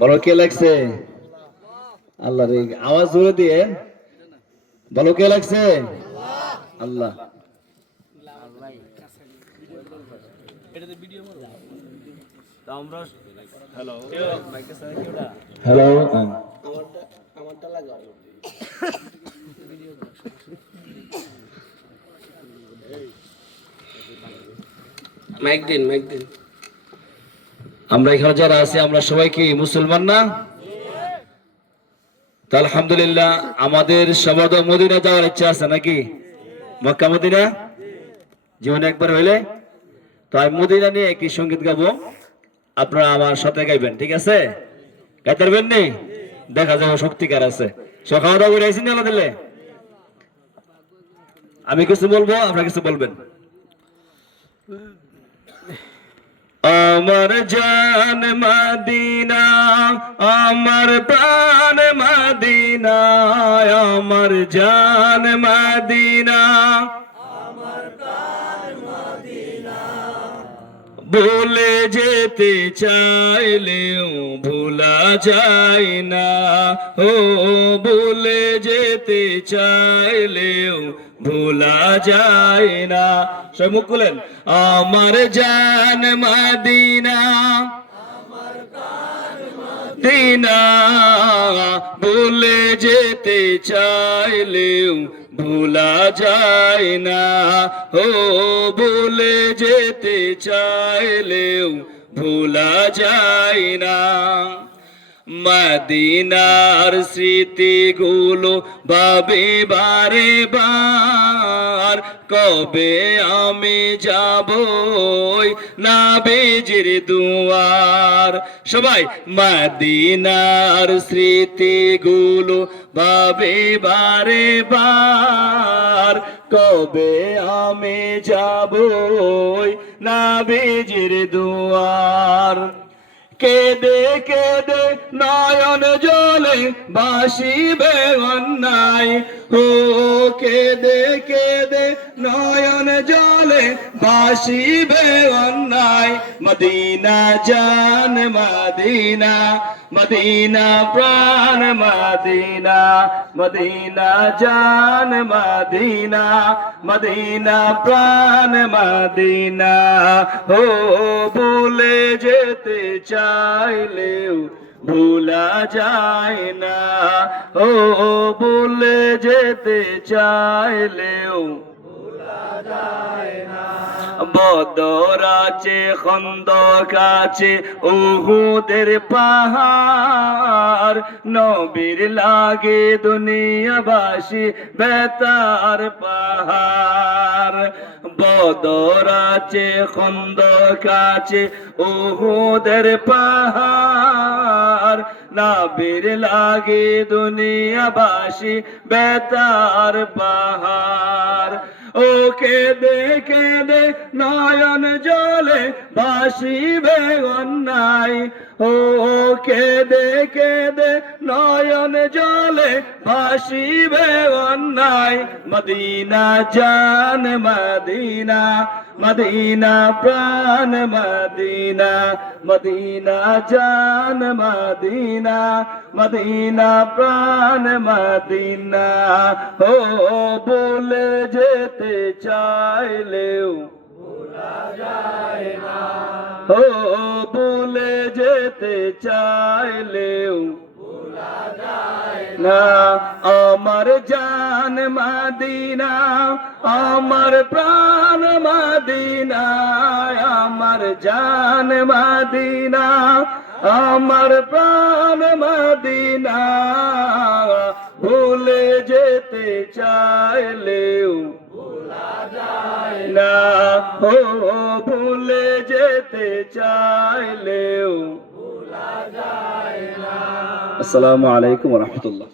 বলো কে লাগছে? আল্লাহ রে, আওয়াজ জোরে দিয়ে বলো কে লাগছে? আল্লাহ। হ্যালো, মাইক দিন, মাইক দিন। আমরা এখানে যারা আছি আমরা সবাই কি মুসলমান না? তা আলহামদুলিল্লাহ, আমাদের সবার মদিনা যাওয়ার ইচ্ছা আছে নাকি? মক্কা মদিনা জীবনে একবার হইলে তো আমি মদিনা নিয়ে একটি সঙ্গীত গাবো, আপনারা আমার সাথে গাইবেন, ঠিক আছে? গাইতে পারবেন নি? দেখা যাবে শক্তিকার আছে। সকাল দাওয়া করে আইসি না আল্লাহ দিলে। আমি কিছু বলবো, আপনারা কিছু বলবেন। আমার জান মদিনা, আমার প্রাণ মদিনা, আমার জান মদিনা, ভুলে যেতে চাইলেও ভোলা যায় না, ও ভুলে যেতে চাইলেও ভোলা যায় না। সবাই মুখ খুলেন। আমার জান মদিনা, দিনা, ভুলে যেতে চাইলেও ভোলা যায় না, ও ভুলে যেতে চাইলেও ভোলা যায় না। মদিনার স্মৃতিগুলো ভাবে বারে বার, কবে আমি যাব নবীজির দুয়ার। সবাই মদিনার স্মৃতিগুলো ভাবে বারে বার, কবে আমি যাব নবীজির দুয়ার। কেদে কেদে নয়ন জলে বাসিবে অন্যায়, ও কেদে কেদে নয়ন জলে বাসিবে অন্যায়। মদিনা জান মদিনা, মদিনা প্রাণ মদিনা, মদিনা জান মদিনা, মদিনা প্রাণ মদিনা, ও ভুলে যেতে চাইলেও ভোলা যায় না, ও ভুলে যেতে চাইলেও ভোলা যায় না। বদর আছে, খন্দক আছে, উহুদের পাহাড়, নবীর লাগে দুনিয়াবাসী বেতার পাহাড়। বদর আছে, খন্দক আছে, উহুদের পাহাড়, নবীর লাগে দুনিয়াবাসী বেতার পাহাড়। ও কেদে কেদে নয়ন জলে বাসিবে অন্যায়, ও কেদে কেদে নয়ন জলে বাসিবে অন্যায়। মদিনা জান মদিনা, মদিনা প্রাণ মদিনা, মদিনা জান মদিনা, মদিনা প্রাণ মদিনা, ও বলে যেতে চাইলেও ভোলা যায় না, ও বলে যেতে চাইলেও ভোলা যায় না। আমার জান মদিনা, আমার প্রাণ মদিনা, আমার জান মদিনা, আমার প্রাণ মদিনা, ভুলে যেতে চাইলেও ভোলা যায় না, ও ভুলে যেতে চাইলেও ভোলা যায় না। আসসালামু আলাইকুম ওয়া রাহমাতুল্লাহ।